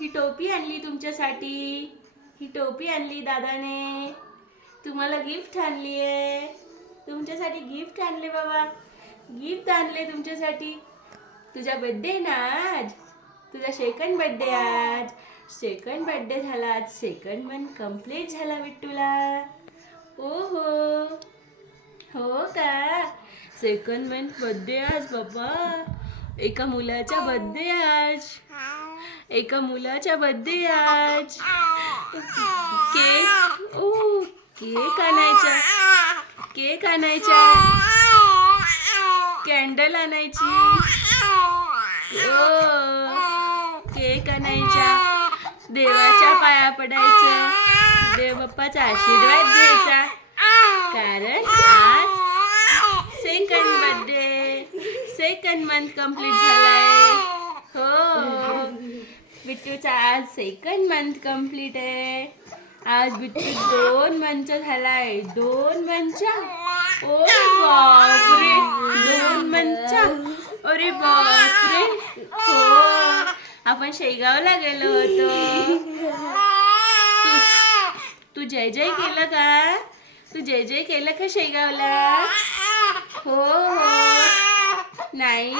ही टोपी आणली तुमच्यासाठी. ही टोपी आणली दादाने. तुम्हाला गिफ्ट आणली आहे. तुमच्यासाठी गिफ्ट आणले बाबा. गिफ्ट आणले तुमच्यासाठी. तुझा बर्थडे ना आज. तुझा सेकंड बर्थडे आज. सेकंड बर्थडे झाला आज. सेकंड मंथ कंप्लीट झाला बिट्टूला. ओहो, हो का? सेकंड मंथ बर्थडे आज बाबा. एका मुलाचा बर्थडे आज. एका मुलाचा बर्थडे आज. केक, ओ केक आणायचा. केक आणायचा. कॅन्डल आणायची. ओ केक आणायचा. देवाच्या पाया पडायचं. देव बाप्पाचा आशीर्वाद घ्यायचा. कारण आज second birthday. Second month complete झालाय. हो, बिट्टूचा आज सेकंड मंथ कंप्लीट आहे. आज बिट्टू 2 मंथचा झालाय. 2 मंथचा. ओ बापरे, 2 मंथचा. अरे बापरे. हो, आपण शेगावला गेलो होतो. तू जय जय केलं का? तू जय जय केलं का शेगावला? हो हो. नाही,